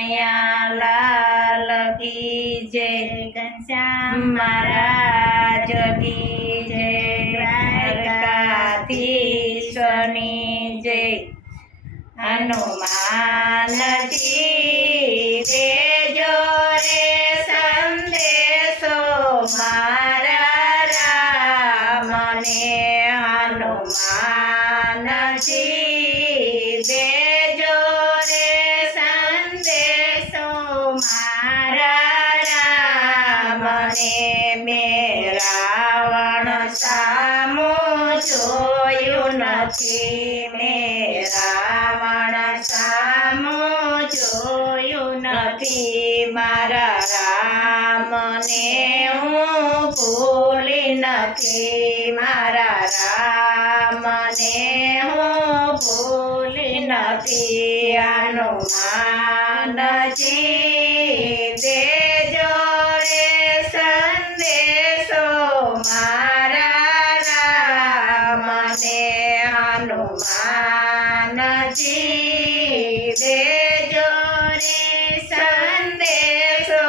કનૈયા લાલ કી જય, ઘનશ્યામ મહારાજ કી જય, દ્વારકાધીશની જય. હનુમાનજી દેજો રે સંદેશો મારા રામને. હનુમાનજી દેજો રે સંદેશો મારા રામને. મેં રાવણ સામો જોયું નથી, મેં રાવણ સામો જોયું નથી. મારા રામને હું ભૂલી નથી, મારા રામને હું ભૂલી નથી. હનુમાનજી દેજો રે સંદેશો મારા રામને. હનુમાનજી દેજો રે સંદેશો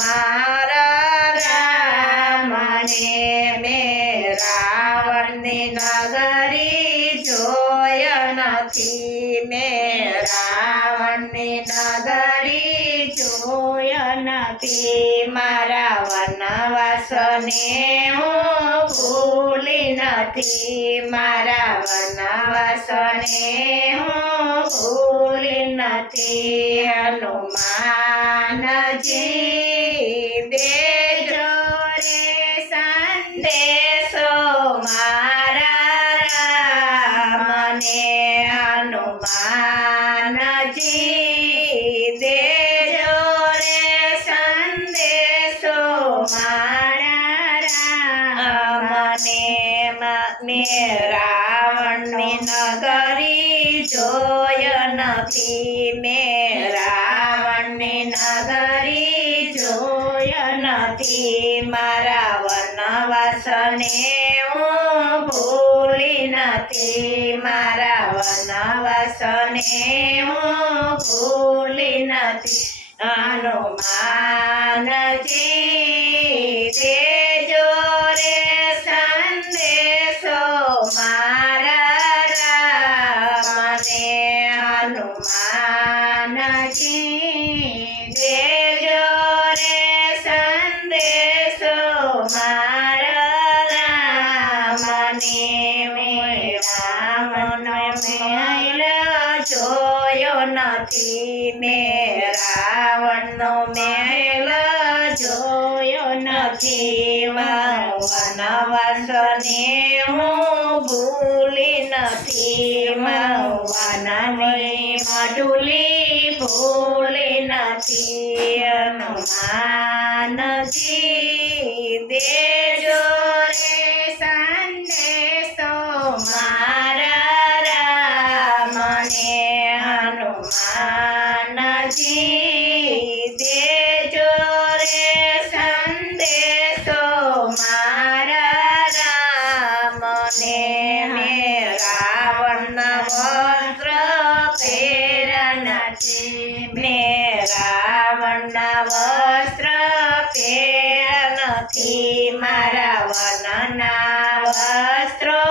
મારા રામને. મેં રાવણની નગરી જોય નથી, મેં રાવણની નગરી જોય નથી. મારા વનવાસને હું ભૂલી નથી, મારા વનવાસને હું ભૂલી નથી. હનુમાનજી દેજો રે સંદેશો મારા રામને. હનુમાનજી દેજો રે સંદેશો મારા રામને. મેં રાવણની નગરી જોય નથી, મેં રાવણની નગરી જોય નથી. મારા વનવાસને હું ભૂલી નથી, મારા વનવાસને હું ભૂલી નથી. હનુમાનજી દેજો રે સંદેશો મારા રામને. હનુમાનજી દેજો રે સંદેશો મારા રામને. મેં રામનો મહેલ જોયો નથી, મેં રાવણનો મહેલ જોયો નથી. વનવાસને હું ભૂલી નથી, વનની મઢુલી ભૂલી નથી. હનુમાનજી દેજો રે સંદેશો મારા રામને. હનુમાનજી દેજો રે સંદેશો મારા રામને. મેં રાવણના વસ્ત્ર પહેર્યા નથી, મેં રાવણના વસ્ત્ર પહેર્યા નથી. મારા વનના વસ્ત્રો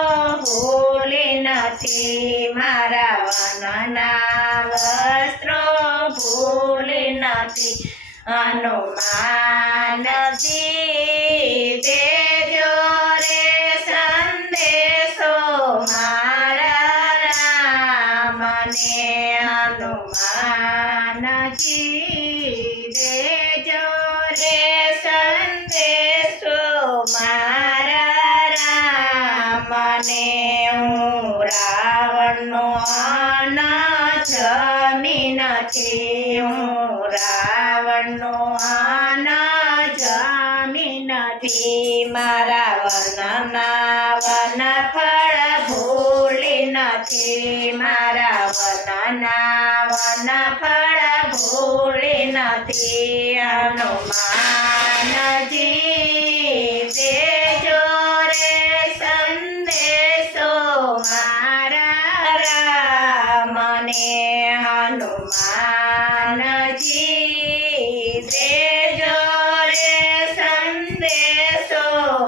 ભૂલી નથી, મારા વનના વસ્ત્રો ભૂલી નથી. હનુમાનજી દેજો રે સંદેશો મારા રામને. હનુમાનજી દેજો રે સંદેશો મારા રામને. હું રાવણનો અન્ન જમી નથી, હું રાવણનો અન્ન જમી નથી. મારા વનના વનફળ ભૂલી નથી, મારા વનના વનફળ ભૂલી નથી. હનુમાનજી દેજો રે સંદેશો મારા રામને. હનુમાનજી હજી દેજો રે સંદેશો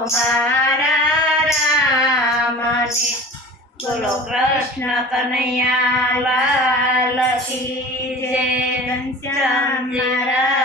મારા રામને બોલો કૃષ્ણ કનૈયા લાલ કી જય ઘનશ્યામ મહારાજ